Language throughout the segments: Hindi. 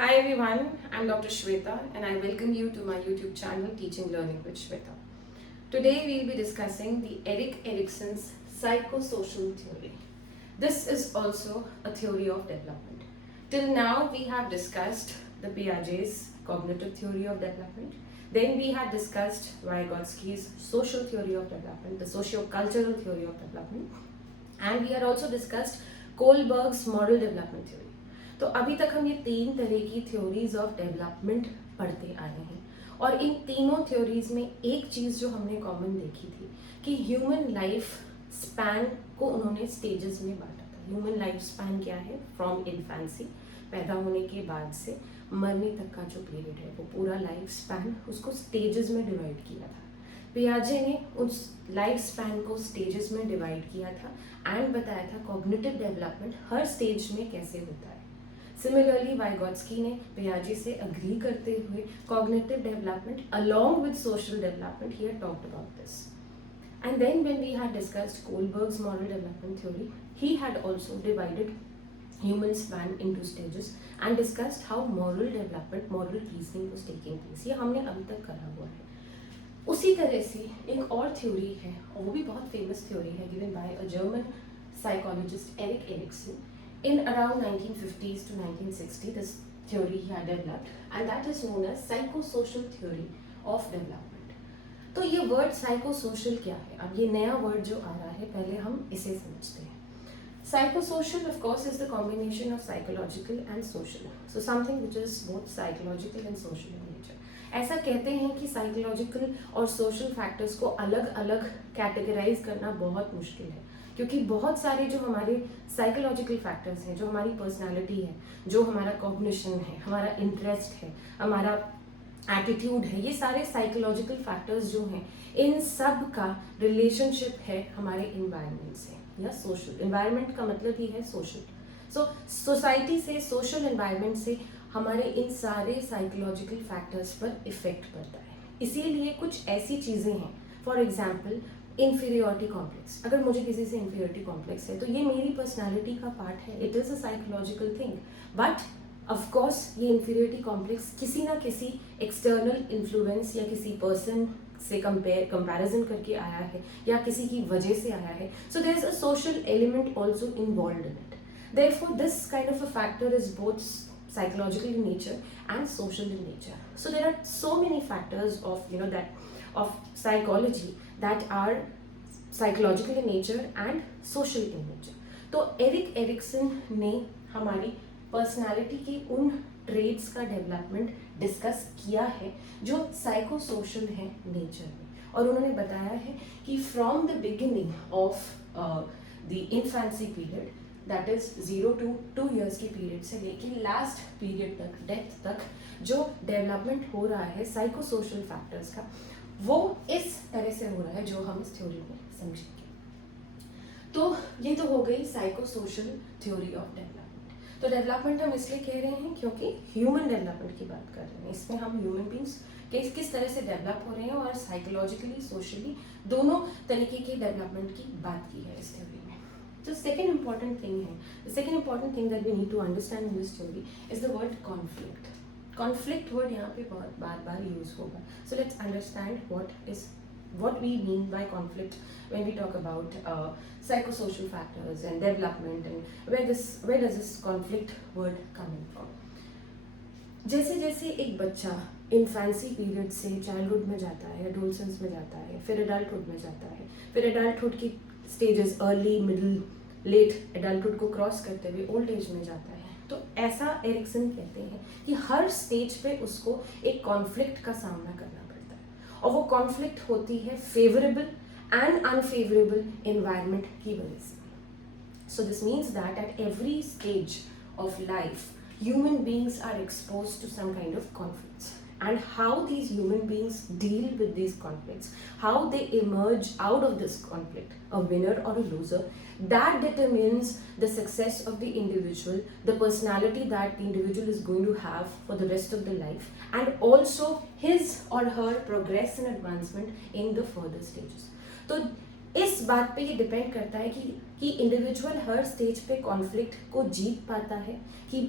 Hi everyone, I'm Dr. Shweta and I welcome you to my YouTube channel Teaching Learning with Shweta. Today we'll be discussing the Erik Erikson's psychosocial theory. This is also a theory of development. Till now we have discussed the Piaget's cognitive theory of development. Then we had discussed Vygotsky's social theory of development, the socio-cultural theory of development. And we had also discussed Kohlberg's model development theory. तो अभी तक हम ये तीन तरह की थ्योरीज ऑफ डेवलपमेंट पढ़ते आए हैं और इन तीनों थ्योरीज में एक चीज़ जो हमने कॉमन देखी थी कि ह्यूमन लाइफ स्पैन को उन्होंने स्टेजेस में बांटा था. ह्यूमन लाइफ स्पैन क्या है? फ्रॉम इन्फेंसी, पैदा होने के बाद से मरने तक का जो पीरियड है वो पूरा लाइफ स्पैन उसको स्टेजेस में डिवाइड किया था. पियाजे ने उस लाइफ स्पैन को स्टेजेस में डिवाइड किया था एंड बताया था कॉग्निटिव डेवलपमेंट हर स्टेज में कैसे होता है. Similarly, Vygotsky ने Piaget से agree करते हुए cognitive development along with social development, he had talked about this. And then when we had discussed Kohlberg's model development theory, he had also divided human span into stages and discussed how moral development, moral reasoning was taking place. ये हमने अभी तक करा हुआ है. उसी तरह से एक और थ्योरी है और वो भी बहुत फेमस थ्योरी है given by a German psychologist Erik Erikson. In around 1950s to 1960, this theory he had developed, and that is known as psychosocial theory of development. तो ये वर्ड साइकोसोशल क्या है? अब ये नया वर्ड जो आ रहा है पहले हम इसे समझते हैं. Psychosocial, of course, is the combination of psychological and social. So something which is both psychological and social in nature. ऐसा कहते हैं कि साइकोलॉजिकल और सोशल फैक्टर्स को अलग अलग कैटेगराइज करना बहुत मुश्किल है क्योंकि बहुत सारे जो हमारे साइकोलॉजिकल फैक्टर्स हैं, जो हमारी पर्सनालिटी है, जो हमारा कॉग्निशन है, हमारा इंटरेस्ट है, हमारा एटीट्यूड है, ये सारे साइकोलॉजिकल फैक्टर्स जो हैं इन सब का रिलेशनशिप है हमारे इन्वायरमेंट से या सोशल. इन्वायरमेंट का मतलब ही है सोशल. सो सोसाइटी से, सोशल इन्वायरमेंट से हमारे इन सारे साइकोलॉजिकल फैक्टर्स पर इफेक्ट पड़ता है. इसीलिए कुछ ऐसी चीज़ें हैं, फॉर एग्जाम्पल इन्फीरियोरिटी कॉम्प्लेक्स. अगर मुझे किसी से इन्फीरियोरिटी कॉम्प्लेक्स है तो ये मेरी पर्सनालिटी का पार्ट है, it is a psychological thing. But of course ये इन्फीरियोरिटी कॉम्प्लेक्स किसी ना किसी एक्सटर्नल इन्फ्लुएंस या किसी पर्सन से कंपैरिजन करके आया है या किसी की वजह से आया है. So there is a social element also involved in it. Therefore this kind of a factor is both psychological in nature and social in nature. So there are so many factors of of psychology that are psychological in nature and social in nature. तो एरिक एरिक्सन ने हमारी पर्सनालिटी के उन ट्रेड्स का डेवलपमेंट डिस्कस किया है जो साइकोसोशल है नेचर में, और उन्होंने बताया है कि from the beginning of the infancy period, that is 0 to 2 years के पीरियड से लेके लास्ट पीरियड तक, डेथ तक, जो डेवलपमेंट हो रहा है साइकोसोशल फैक्टर्स का, वो इस तरह से हो रहा है जो हम इस थ्योरी में समझेंगे. तो ये तो हो गई साइकोसोशल थ्योरी ऑफ डेवलपमेंट. तो डेवलपमेंट हम इसलिए कह रहे हैं क्योंकि ह्यूमन डेवलपमेंट की बात कर रहे हैं. इसमें हम ह्यूमन बींग्स किस तरह से डेवलप हो रहे हैं और साइकोलॉजिकली, सोशली दोनों तरीके की डेवलपमेंट की बात की है इस थ्योरी में. So second important thing that we need to understand in this theory is the word conflict. Conflict word यहाँ पे बहुत बार use होगा. So let's understand what we mean by conflict when we talk about psychosocial factors and development, and where does this conflict word coming from. जैसे जैसे एक बच्चा इन्फेंसी पीरियड से चाइल्डहुड में जाता है, एडोलसेंस में जाता है, फिर एडल्टहुड में जाता है, फिर एडल्टहुड की stages early, middle, late adulthood को क्रॉस करते हुए ओल्ड एज में जाता है, तो ऐसा एरिक्सन कहते हैं कि हर स्टेज पे उसको एक कॉन्फ्लिक्ट का सामना करना पड़ता है, और वो कॉन्फ्लिक्ट होती है फेवरेबल एंड अनफेवरेबल एनवायरनमेंट की वजह से. So this means that at every stage of life human beings are exposed to some kind of conflicts, and how these human beings deal with these conflicts, how they emerge out of this conflict, a winner or a loser, that determines the success of the individual, the personality that the individual is going to have for the rest of the life, and also his or her progress and advancement in the further stages. तो इस बात पे ये डिपेंड करता है कि इंडिविजुअल हर स्टेज पे कॉन्फ्लिक्ट को जीत पाता है, कि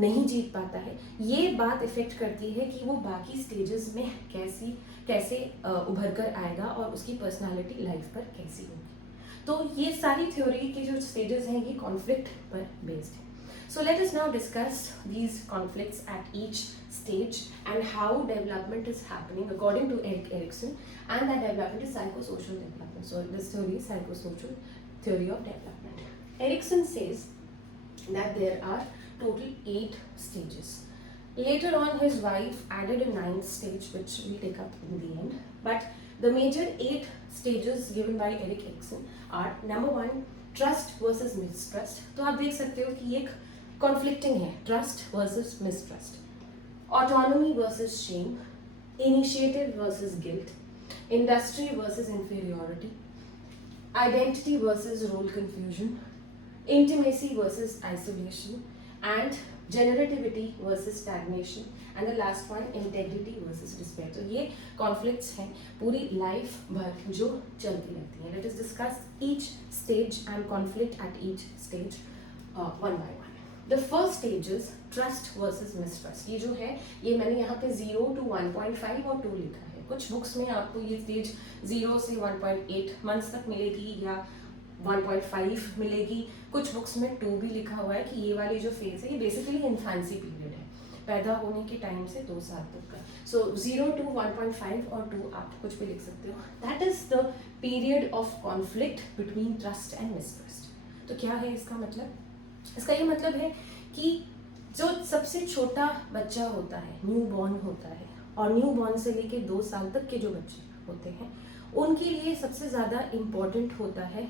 नहीं जीत पाता है, ये बात इफेक्ट करती है कि वो बाकी स्टेजेस में कैसे उभर कर आएगा और उसकी पर्सनालिटी लाइफ पर कैसी होगी। तो ये सारी थ्योरी के जो स्टेजेस हैं ये कॉन्फ्लिक्ट पर बेस्ड है। So let us now discuss these conflicts at each stage and how development is happening according to Erik Erikson, and that development is psychosocial development. So this theory is psychosocial theory of development. Erikson says that there are total 8 stages. Later on his wife added a 9th stage which we take up in the end, but the major 8 stages given by Erik Erikson are: number 1, trust versus mistrust. तो आप देख सकते हो कि एक कॉन्फ्लिक्टिंग है, trust versus mistrust, autonomy versus shame, initiative versus guilt, industry versus inferiority, identity versus role confusion, intimacy versus isolation, and generativity versus stagnation, and the last one integrity versus despair. तो ये कॉन्फ्लिक्ट्स हैं पूरी लाइफ भर जो चलती रहती हैं। Let us discuss each stage and conflict at each stage one by one. The first stage is trust versus mistrust. ये जो है ये मैंने यहाँ पे 0 to 1.5 और 2 लिखा है। कुछ बुक्स में आपको ये स्टेज 0 से 1.8 मंथ्स तक मिलेगी या 1.5 मिलेगी। कुछ बुक्स में 2 भी लिखा हुआ है कि ये वाली जो फेज है ये बेसिकली इन्फेंसी पीरियड है, पैदा होने के टाइम से 2 साल तक का। सो 0 to 1.5 और 2 आप कुछ भी लिख सकते हो। That is the period of conflict between trust and mistrust. तो क्या है इसका मतलब? इसका ये मतलब है कि जो सबसे छोटा बच्चा होता है, न्यू बॉर्न होता है, और न्यू बॉर्न से लेके 2 साल तक के जो बच्चे होते हैं उनके लिए सबसे ज़्यादा इम्पॉर्टेंट होता है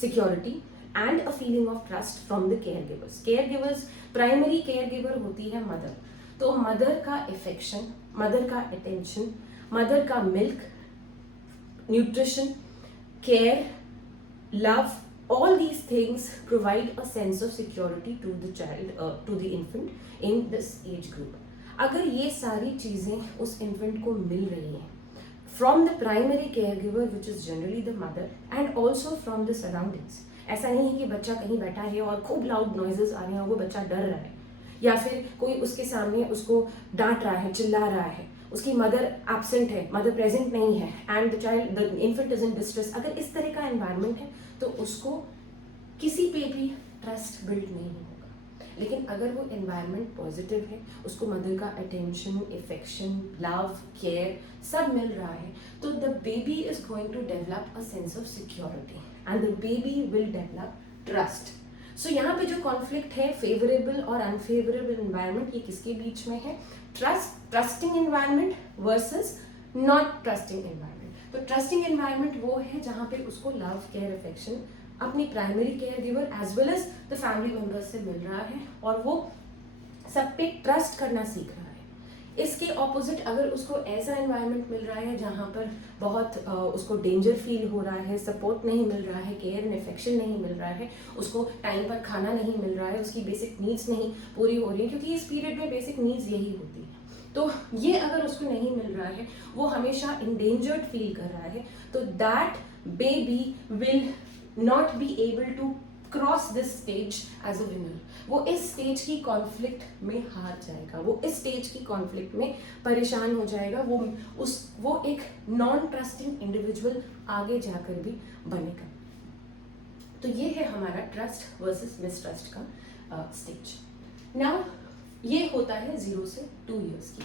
security and a feeling of trust from the care givers. Care givers, primary care giver होती है मदर। तो मदर का इफेक्शन, मदर का अटेंशन, मदर का milk, nutrition, care, love, all these things provide a sense of security to the child, to the infant in this age group. अगर ये सारी चीज़ें उस infant को मिल रही हैं from the primary caregiver which is generally the mother and also from the surroundings, ऐसा नहीं है कि बच्चा कहीं बैठा है और खूब लाउड नॉइजेस आ रहे हैं और वो बच्चा डर रहा है, या फिर कोई उसके सामने उसको डांट रहा है, चिल्ला रहा है, उसकी मदर एब्सेंट है, मदर प्रेजेंट नहीं है and the infant is in distress. अगर इस तरह का एनवायरनमेंट है तो उसको किसी पे भी ट्रस्ट बिल्ड नहीं होगा। लेकिन अगर वो एनवायरनमेंट पॉजिटिव है, उसको मदर का अटेंशन, इफेक्शन, लव, केयर सब मिल रहा है, तो the baby is going to develop a sense of security and the baby will develop trust. So यहाँ पे जो कॉन्फ्लिक्ट है फेवरेबल और अनफेवरेबल एनवायरनमेंट, ये किसके बीच में है? Trusting environment versus not trusting environment. तो ट्रस्टिंग एनवायरनमेंट वो है जहाँ पे उसको लव, केयर, अफेक्शन अपनी primary care giver as well as the family members से मिल रहा है और वो सब पे ट्रस्ट करना सीख रहा है। इसके ऑपोजिट अगर उसको ऐसा एनवायरनमेंट मिल रहा है जहाँ पर बहुत उसको डेंजर फील हो रहा है, सपोर्ट नहीं मिल रहा है, केयर एंड अफेक्शन नहीं मिल रहा है, उसको टाइम पर खाना नहीं मिल रहा है, उसकी बेसिक नीड्स नहीं पूरी हो रही है, क्योंकि इस पीरियड में बेसिक नीड्स यही होती है। तो ये अगर उसको नहीं मिल रहा है, वो हमेशा इंडेंजर्ड फील कर रहा है, तो that baby will not be able to cross this stage as a winner. वो इस स्टेज की कॉन्फ्लिक्ट में हार जाएगा, वो इस स्टेज की कॉन्फ्लिक्ट में परेशान हो जाएगा, वो एक नॉन ट्रस्टिंग इंडिविजुअल आगे जाकर भी बनेगा। तो ये है हमारा ट्रस्ट वर्सेस मिसट्रस्ट का स्टेज। नाउ ये होता है 0 से 2 इयर्स की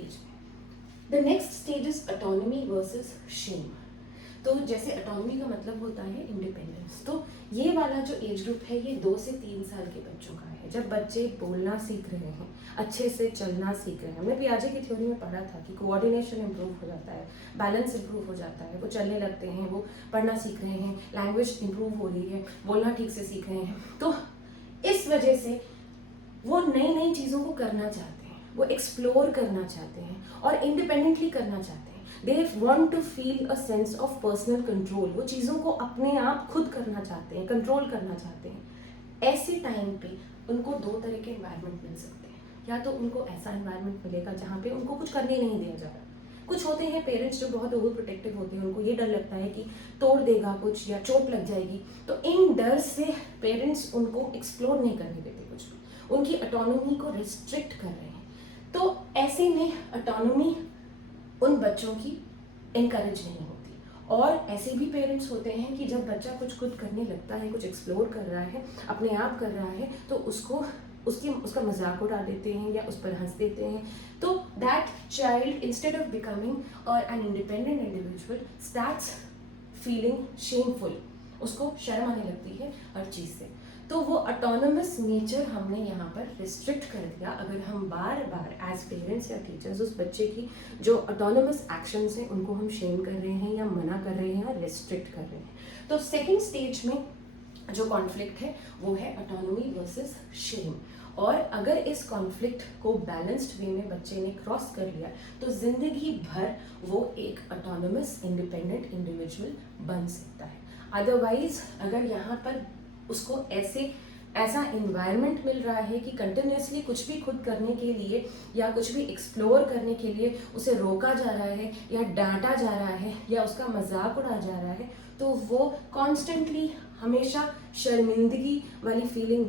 एज में। The next stage is autonomy versus shame. तो जैसे ऑटोनॉमी का मतलब होता है इंडिपेंडेंस, तो ये वाला जो एज ग्रुप है ये 2 से 3 साल के बच्चों का है, जब बच्चे बोलना सीख रहे हैं, अच्छे से चलना सीख रहे हैं। हमने पियाजे की थ्योरी में पढ़ा था कि कोऑर्डिनेशन इंप्रूव हो जाता है, बैलेंस इंप्रूव हो जाता है, वो चलने लगते हैं, वो पढ़ना सीख रहे हैं, लैंग्वेज इंप्रूव हो रही है, बोलना ठीक से सीख रहे हैं। तो इस वजह से वो नई नई चीज़ों को करना चाहते हैं, वो एक्सप्लोर करना चाहते हैं और इंडिपेंडेंटली करना चाहते हैं। They want to feel a sense of personal control, वो चीज़ों को अपने आप खुद करना चाहते हैं, कंट्रोल करना चाहते हैं। ऐसे टाइम पे उनको 2 तरह के एनवायरनमेंट मिल सकते हैं, या तो उनको ऐसा एनवायरनमेंट मिलेगा जहाँ पे उनको कुछ करने नहीं दिया जा रहा। कुछ होते हैं पेरेंट्स जो बहुत ओवर प्रोटेक्टिव होते हैं, उनको ये डर लगता है कि तोड़ देगा कुछ या चोट लग जाएगी, तो इन डर से पेरेंट्स उनको एक्सप्लोर नहीं करने देते कुछ भी, उनकी ऑटोनॉमी को रिस्ट्रिक्ट कर रहे हैं। तो ऐसे में ऑटोनॉमी उन बच्चों की इनकरेज नहीं होती। और ऐसे भी पेरेंट्स होते हैं कि जब बच्चा कुछ खुद करने लगता है, कुछ एक्सप्लोर कर रहा है, अपने आप कर रहा है, तो उसका मजाक उड़ा देते हैं या उस पर हंस देते हैं। तो that child instead of becoming an independent individual starts feeling shameful, उसको शर्म आने लगती है हर चीज़ से। तो वो ऑटोनमस नेचर हमने यहाँ पर रिस्ट्रिक्ट कर दिया। अगर हम बार बार एज पेरेंट्स या टीचर्स उस बच्चे की जो ऑटोनमस एक्शंस हैं उनको हम शेम कर रहे हैं या मना कर रहे हैं या रिस्ट्रिक्ट कर रहे हैं। तो सेकेंड स्टेज में जो कॉन्फ्लिक्ट है वो है ऑटोनॉमी वर्सेस शेम। और अगर इस कॉन्फ्लिक्ट को बैलेंस्ड वे में बच्चे ने क्रॉस कर लिया तो जिंदगी भर वो एक ऑटोनमस इंडिपेंडेंट इंडिविजुअल बन सकता है। अदरवाइज अगर यहाँ पर उसको ऐसा इन्वायरमेंट मिल रहा है कि कंटिन्यूसली कुछ भी खुद करने के लिए या कुछ भी एक्सप्लोर करने के लिए उसे रोका जा रहा है या डांटा जा रहा है या उसका मजाक उड़ाया जा रहा है, तो वो कॉन्स्टेंटली हमेशा शर्मिंदगी वाली फीलिंग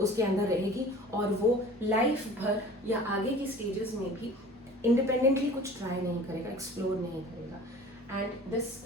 उसके अंदर रहेगी और वो लाइफ भर या आगे की स्टेजेस में भी इंडिपेंडेंटली कुछ ट्राई नहीं करेगा, एक्सप्लोर नहीं करेगा। And this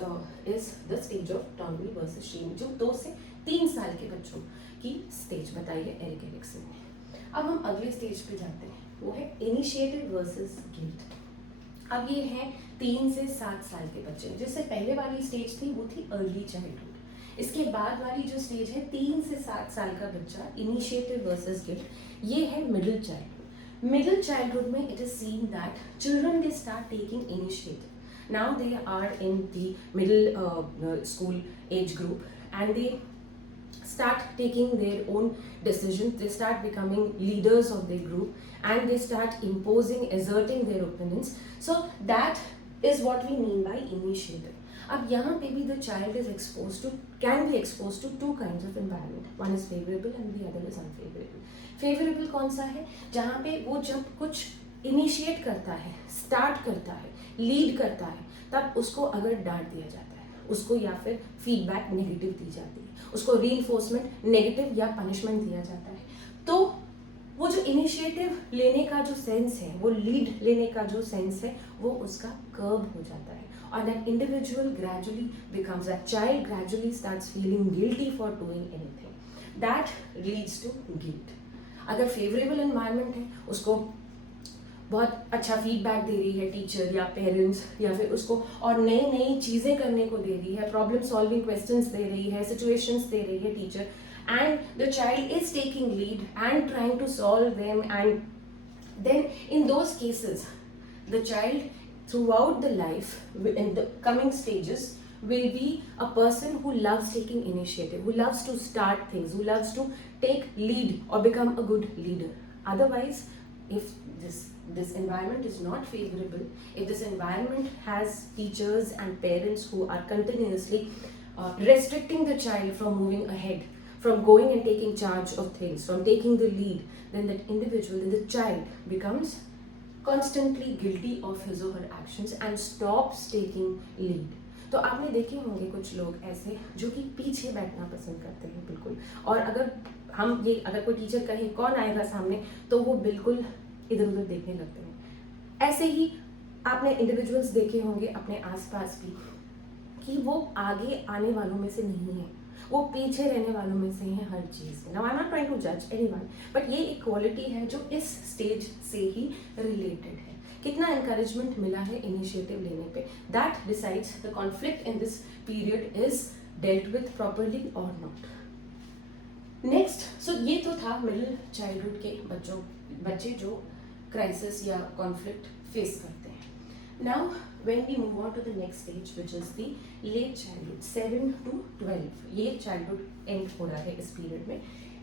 is the stage of autonomy versus shame, जो 2 से 3 साल के बच्चों की स्टेज बताई है एरिक एरिक्सन ने। अब हम अगले स्टेज पे जाते हैं, वो है इनिशिएटिव वर्सेस गिल्ट। अब ये हैं 3 से 7 साल के बच्चे। जिससे पहले वाली स्टेज थी वो थी अर्ली चाइल्डहुड। इसके बाद वाली जो स्टेज है 3 से 7 साल का बच्चा, इनिशिएटिव वर्सेस गिल्ट, ये है मिडिल चाइल्डहुड। मिडिल चाइल्डहुड में it is seen that children they start taking initiative. Now they are in the middle school age group and they start taking their own decisions. They start becoming leaders of their group and they start imposing, asserting their opinions. So that is what we mean by initiative. अब यहाँ पे भी the child is can be exposed to 2 kinds of environment. One is favorable and the other is unfavorable. Favorable कौन सा है? जहाँ पे वो जब कुछ इनिशिएट करता है, स्टार्ट करता है, लीड करता है, तब उसको अगर डांट दिया जाता है, उसको या फिर फीडबैक नेगेटिव दी जाती है, उसको रीइंफोर्समेंट नेगेटिव या पनिशमेंट दिया जाता है, तो वो जो इनिशिएटिव लेने का जो सेंस है, वो लीड लेने का जो सेंस है, वो उसका कर्ब हो जाता है। और that individual gradually becomes, that child gradually starts feeling guilty for doing anything. That leads to guilt. अगर फेवरेबल एनवायरनमेंट है, उसको बहुत अच्छा फीडबैक दे रही है टीचर या पेरेंट्स, या फिर उसको और नई नई चीज़ें करने को दे रही है, प्रॉब्लम सॉल्विंग क्वेश्चंस दे रही है, सिचुएशंस दे रही है teacher, and the child is taking lead and trying to solve them, and then in those cases the child throughout the life in the coming stages will be a person who loves taking initiative, who loves to start things, who loves to take lead or become a good leader. Otherwise, if this environment is not favorable, if this environment has teachers and parents who are continuously restricting the child from moving ahead, from going and taking charge of things, from taking the lead, then that individual, then the child becomes constantly guilty of his or her actions and stops taking lead. तो आपने देखे होंगे कुछ लोग ऐसे जो कि पीछे बैठना पसंद करते हैं बिल्कुल, और अगर कोई टीचर कहे कौन आएगा सामने, तो वो बिल्कुल इधर उधर देखने लगते हैं। ऐसे ही आपने इंडिविजुअल्स देखे होंगे अपने आसपास भी कि वो आगे आने वालों में से नहीं है, वो पीछे रहने वालों में से हैं हर चीज़ में। Now I am not trying to जज एनीवन, बट ये एक क्वालिटी है जो इस स्टेज से ही रिलेटेड है। कितना एनकरेजमेंट मिला है इनिशिएटिव लेने पे, that decides the conflict in this period is dealt with properly और नॉट। नेक्स्ट, सो ये तो था मिडिल चाइल्डहुड के बच्चे जो क्राइसिस या कॉन्फ्लिक्ट फेस करते हैं। Now when we move on to the next stage, which is the late childhood, 7 to 12, ये childhood end हो रहा है इस period में,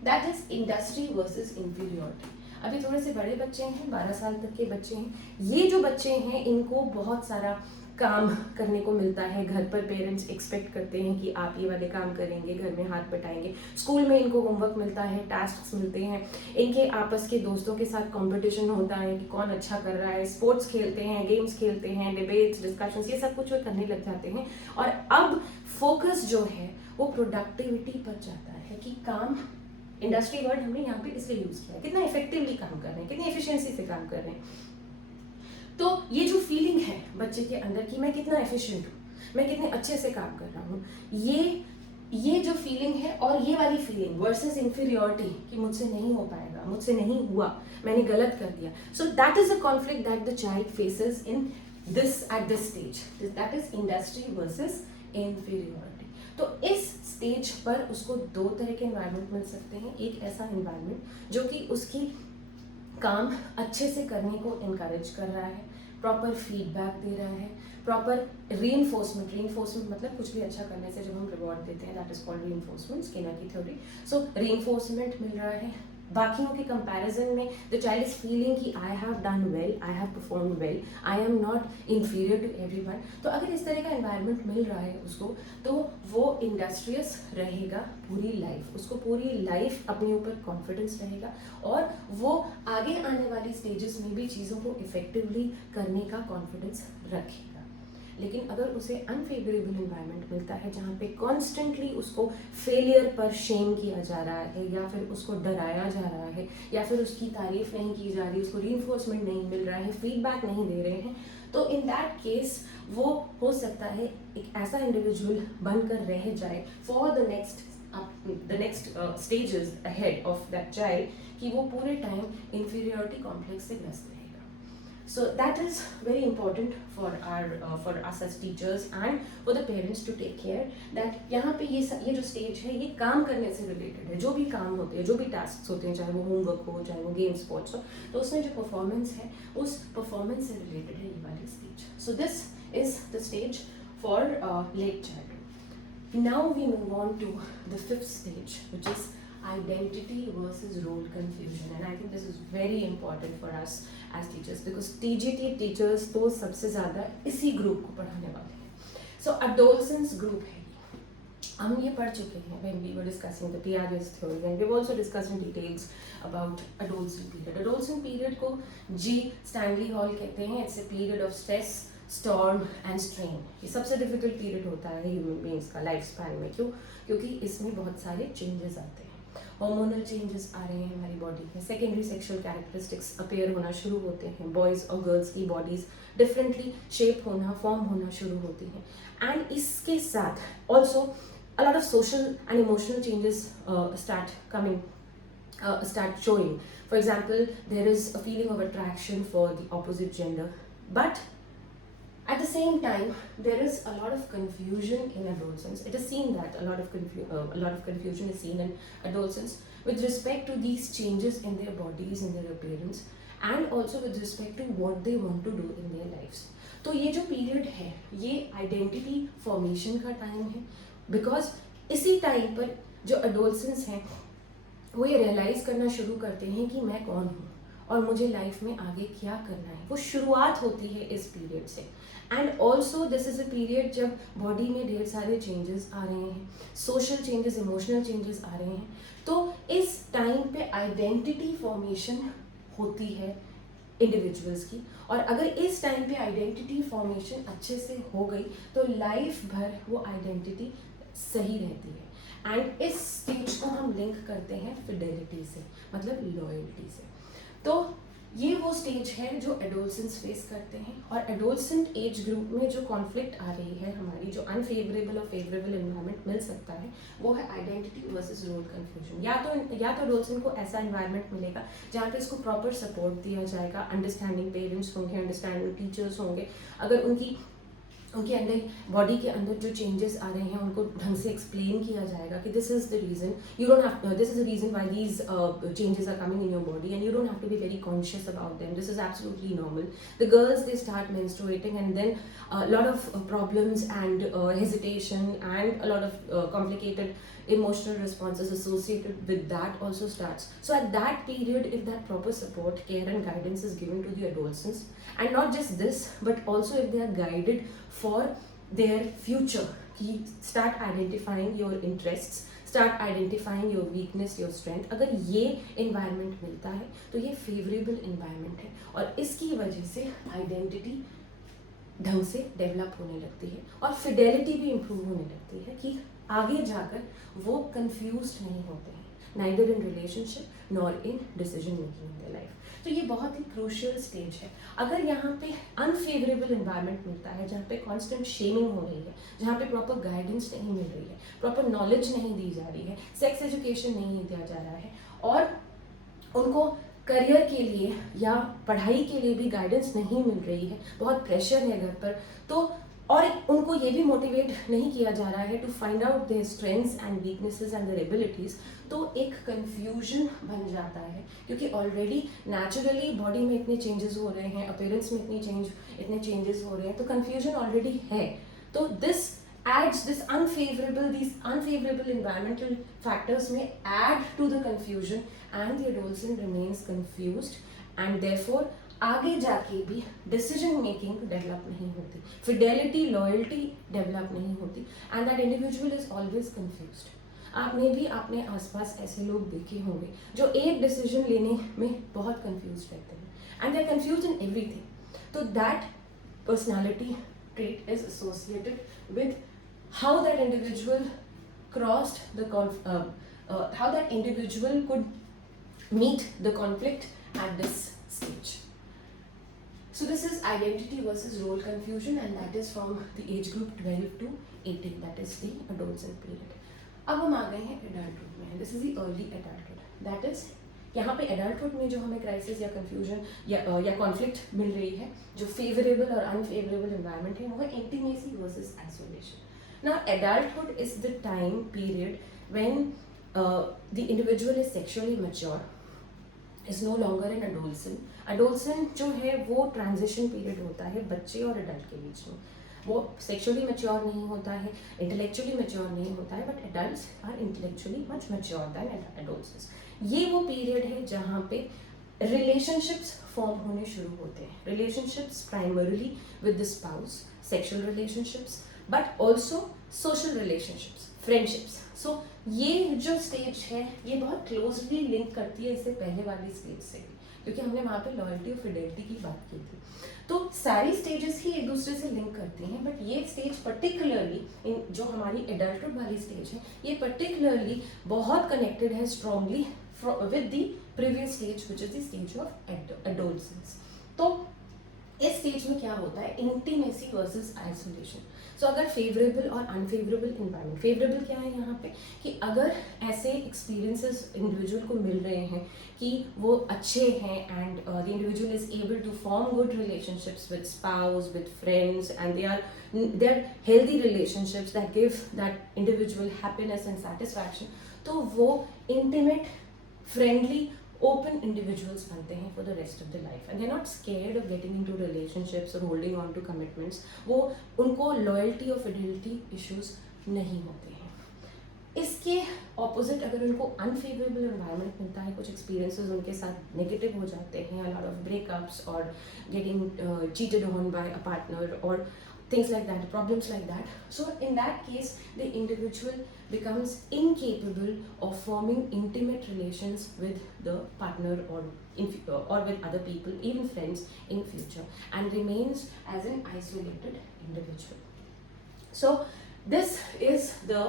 that is industry versus inferiority। अभी थोड़े से बड़े बच्चे हैं, 12 साल तक के बच्चे हैं। ये जो बच्चे हैं इनको बहुत सारा काम करने को मिलता है, घर पर पेरेंट्स एक्सपेक्ट करते हैं कि आप ये वाले काम करेंगे, घर में हाथ बटाएंगे, स्कूल में इनको होमवर्क मिलता है, टास्क मिलते हैं, इनके आपस के दोस्तों के साथ कंपटीशन होता है कि कौन अच्छा कर रहा है, स्पोर्ट्स खेलते हैं, गेम्स खेलते हैं, डिबेट्स, डिस्कशंस, ये सब कुछ वो करने लग जाते हैं। और अब फोकस जो है वो प्रोडक्टिविटी पर जाता है कि काम इंडस्ट्री वर्ड हमने यहाँ पे इसलिए यूज किया है, कितना इफेक्टिवली काम कर रहे हैं, कितनी एफिशिएंसी से काम कर रहे हैं। तो ये जो फीलिंग है बच्चे के अंदर कि मैं कितना एफिशिएंट हूँ, मैं कितने अच्छे से काम कर रहा हूँ, ये जो फीलिंग है और ये वाली फीलिंग वर्सेस इंफीरियोरिटी कि मुझसे नहीं हो पाएगा, मुझसे नहीं हुआ, मैंने गलत कर दिया। So that is a conflict that the child faces in this eight this stage, that is industry versus inferiority. तो इस स्टेज पर उसको दो तरह के एनवायरनमेंट मिल सकते हैं। एक ऐसा एनवायरनमेंट जो कि उसकी काम अच्छे से करने को इनकरेज कर रहा है, प्रॉपर फीडबैक दे रहा है, प्रॉपर रीइंफोर्समेंट मतलब कुछ भी अच्छा करने से जब हम रिवॉर्ड देते हैं, that is called reinforcement, Skinner की थ्योरी। सो रीइंफोर्समेंट मिल रहा है। बाकियों के कंपैरिजन में द चाइल्ड इज फीलिंग कि I have done well, I have perform well, I am not inferior to everyone. तो अगर इस तरह का एनवायरनमेंट मिल रहा है उसको, तो वो इंडस्ट्रियस रहेगा पूरी लाइफ, उसको पूरी लाइफ अपने ऊपर कॉन्फिडेंस रहेगा और वो आगे आने वाली स्टेजेस में भी चीज़ों को इफेक्टिवली करने का कॉन्फिडेंस रखेगा। लेकिन अगर उसे अनफेवरेबल एनवायरनमेंट मिलता है जहाँ पे कॉन्स्टेंटली उसको फेलियर पर शेम किया जा रहा है, या फिर उसको डराया जा रहा है, या फिर उसकी तारीफ नहीं की जा रही, उसको रीइंफोर्समेंट नहीं मिल रहा है, फीडबैक नहीं दे रहे हैं, तो इन दैट केस वो हो सकता है एक ऐसा इंडिविजुअल बनकर रह जाए for the next stages ahead of that child कि वो पूरे टाइम इंफीरियरिटी कॉम्प्लेक्स से ग्रस्त रहेगा। So that is very important for us as teachers and for the parents to take care that यहाँ पे ये जो stage है ये काम करने से related है। जो भी काम होते हैं, जो भी tasks होते हैं, चाहे वो homework हो, चाहे वो game sports हो, तो उसमें जो performance है उस performance से related है ये वाली stage। So this is the stage for late childhood। Now we move on to the fifth stage, which is identity versus role confusion, and I think this is very important for us as teachers because TGT teachers तो सबसे ज़्यादा इसी ग्रुप को पढ़ाने वाले हैं। So adolescence group है, हम ये पढ़ चुके हैं when we were discussing the Piaget's theory, and we've also discussed in details about adolescent period। adolescent period को G. Stanley Hall कहते हैं। It's a period of stress, storm and strain। ये सबसे डिफिकल्ट पीरियड होता है ह्यूमन बींग्स का लाइफ स्पैन में। क्यों? क्योंकि इसमें बहुत सारे चेंजेस आते हैं, हार्मोनल चेंजेस आ रहे हैं हमारी बॉडी में, सेकेंडरी सेक्सुअल कैरेक्टरिस्टिक्स अपीयर होना शुरू होते हैं, बॉयज़ और गर्ल्स की बॉडीज़ डिफरेंटली शेप होना, फॉर्म होना शुरू होती हैं, एंड इसके साथ also a lot of social and emotional changes start showing. For example, there is a feeling of attraction for the opposite gender, but at the same time there is a lot of confusion in adolescence. It is seen that a lot of confusion is seen in adolescence with respect to these changes in their bodies, in their appearance, and also with respect to what they want to do in their lives. तो ये जो पीरियड है ये आइडेंटिटी फॉर्मेशन का टाइम है, बिकॉज इसी टाइम पर जो एडोलसेंस हैं वो ये रियलाइज़ करना शुरू करते हैं कि मैं कौन हूँ और मुझे लाइफ में आगे क्या करना है। वो शुरुआत होती है इस पीरियड से। And also this is a period जब बॉडी में ढेर सारे चेंजेस आ रहे हैं, सोशल चेंजेस, इमोशनल चेंजेस आ रहे हैं। तो इस टाइम पे आइडेंटिटी फॉर्मेशन होती है इंडिविजुअल्स की, और अगर इस टाइम पे आइडेंटिटी फॉर्मेशन अच्छे से हो गई तो लाइफ भर वो आइडेंटिटी सही रहती है। एंड इस स्टेज को हम लिंक करते हैं फिडेलिटी से, मतलब लॉयल्टी से। तो ये वो स्टेज है जो एडोलसेंस फेस करते हैं, और एडोलसेंट एज ग्रुप में जो कॉन्फ्लिक्ट आ रही है हमारी, जो अनफेवरेबल और फेवरेबल एनवायरनमेंट मिल सकता है, वो है आइडेंटिटी वर्सेस रोल कन्फ्यूजन। या तो एडोलसेंट को ऐसा एनवायरनमेंट मिलेगा जहाँ पे इसको प्रॉपर सपोर्ट दिया जाएगा, अंडरस्टैंडिंग पेरेंट्स होंगे, अंडरस्टैंडिंग टीचर्स होंगे, अगर उनके अंदर बॉडी के अंदर जो चेंजेस आ रहे हैं उनको ढंग से एक्सप्लेन किया जाएगा कि this is the reason, you don't have, this is the reason why these changes are coming in your body and you don't have to be very conscious about them, this is absolutely normal. The girls they start menstruating and then lot of problems and hesitation and a lot of complicated emotional responses associated with that also starts. So at that period, if that proper support, care and guidance is given to the adolescents, and not just this but also if they are guided for their future, start identifying your interests, start identifying your weakness, your strength, अगर ये environment मिलता है तो ये favorable environment है, और इसकी वजह से identity ढंग से डेवलप होने लगती है और फिडेलिटी भी इम्प्रूव होने लगती है कि आगे जाकर वो कंफ्यूज्ड नहीं होते हैं। neither in relationship nor in decision making in their life. तो ये बहुत ही क्रूशियल स्टेज है. अगर यहाँ पे अनफेवरेबल इन्वायरमेंट मिलता है, जहाँ पे कॉन्स्टेंट शेमिंग हो रही है, जहाँ पे प्रॉपर गाइडेंस नहीं मिल रही है, प्रॉपर नॉलेज नहीं दी जा रही है, सेक्स एजुकेशन नहीं दिया जा रहा है, और उनको करियर के लिए या पढ़ाई के लिए भी गाइडेंस नहीं मिल रही है, बहुत प्रेशर है घर पर, तो और उनको ये भी मोटिवेट नहीं किया जा रहा है to find out their strengths and weaknesses and their abilities, तो एक कंफ्यूजन बन जाता है. क्योंकि ऑलरेडी नेचुरली बॉडी में इतने चेंजेस हो रहे हैं, अपीयरेंस में इतने चेंजेस हो रहे हैं, तो कंफ्यूजन ऑलरेडी है. तो these unfavorable environmental factors may add to the confusion, and the adolescent remains confused, and therefore आगे जाके भी डिसीजन मेकिंग डेवलप नहीं होती, फिडेलिटी लॉयल्टी डेवलप नहीं होती, and that individual is always confused. आपने भी अपने आसपास ऐसे लोग देखे होंगे जो एक डिसीजन लेने में बहुत कंफ्यूज रहते हैं, and they are confuse in everything. तो that personality trait is associated with how that individual crossed the how that individual could meet the conflict at this stage. So this is identity versus role confusion, and that is from the age group 12 to 18, that is the adolescent period. अब हम आ गए हैं adulthood में. This is the early adulthood. That is यहाँ पे एडल्टहुड में जो हमें क्राइसिस या कंफ्यूजन या कॉन्फ्लिक्ट मिल रही है, जो फेवरेबल और अनफेवरेबल एनवायरनमेंट है, वो है intimacy versus isolation. Now adulthood is the time period when the individual is sexually mature, is no longer an adolescent. Adolescent जो है वो ट्रांजिशन पीरियड होता है बच्चे और एडल्ट के बीच में. वो सेक्सुअली मैच्योर नहीं होता है, इंटेलेक्चुअली मैच्योर नहीं होता है, but adults are intellectually much mature than adolescents. ये वो पीरियड है जहाँ पे रिलेशनशिप्स फॉर्म होने शुरू होते हैं. Relationships primarily with the spouse, sexual relationships, but also social relationships, friendships. So ये जो स्टेज है ये बहुत क्लोजली लिंक करती है इससे पहले वाली स्टेज से, क्योंकि हमने वहाँ पे लॉयल्टी और फिडेलिटी की बात की थी. तो सारी स्टेजेस ही एक दूसरे से लिंक करती हैं, बट ये स्टेज पर्टिकुलरली जो हमारी एडल्टहुड वाली स्टेज है, ये पर्टिकुलरली बहुत कनेक्टेड है strongly with the previous stage, which is the stage of adolescence. तो इस स्टेज में क्या होता है, इंटीमेसी वर्सेस आइसोलेशन. सो अगर फेवरेबल और अनफेवरेबल इन्वायरमेंट, फेवरेबल क्या है यहाँ पे कि अगर ऐसे एक्सपीरियंसेस इंडिविजुअल को मिल रहे हैं कि वो अच्छे हैं, and the individual is able to form good relationships with spouse, with friends, and they are healthy relationships that give that individual happiness and satisfaction, तो वो इंटीमेट, friendly, open individuals बनते हैं for the rest of their life, and they're not scared of getting into relationships or holding on to commitments. वो उनको loyalty और fidelity issues नहीं होते हैं. इसके opposite अगर उनको unfavorable environment मिलता है, कुछ experiences उनके साथ negative हो जाते हैं, a lot of breakups or getting cheated on by a partner or things like that, problems like that. So in that case, the individual becomes incapable of forming intimate relations with the partner or with other people, even friends in future, and remains as an isolated individual. So this is the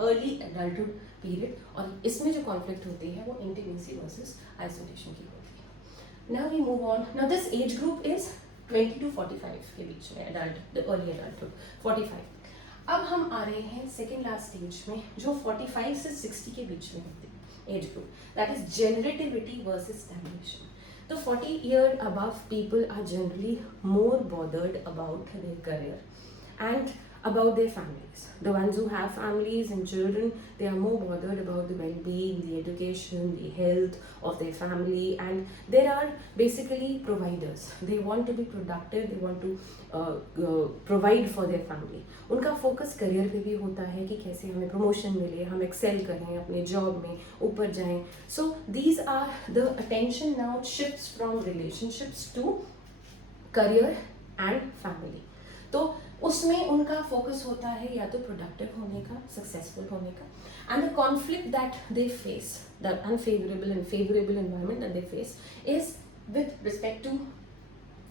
early adulthood period, और इसमें जो conflict होती है वो intimacy versus isolation की होती है. Now we move on. Now this age group is 20 to 45 के बीच में एडल्ट, द अर्ली एडल्टहुड 45. अब हम आ रहे हैं सेकेंड लास्ट स्टेज में जो 45 से 60 के बीच में होती है age group, that is generativity versus stagnation. तो 40 year above people are generally more bothered about their career and about their families. The ones who have families and children, they are more bothered about the well-being, the education, the health of their family, and they are basically providers. They want to be productive, they want to provide for their family. उनका फोकस करियर पे भी होता है कि कैसे हमें प्रमोशन मिले, हम एक्सेल करें अपने जॉब में, ऊपर जाएं. So these are the attention now shifts from relationships to career and family. तो उसमें उनका फोकस होता है या तो प्रोडक्टिव होने का, सक्सेसफुल होने का, and the conflict that they face, the unfavourable and favourable environment that they face is with respect to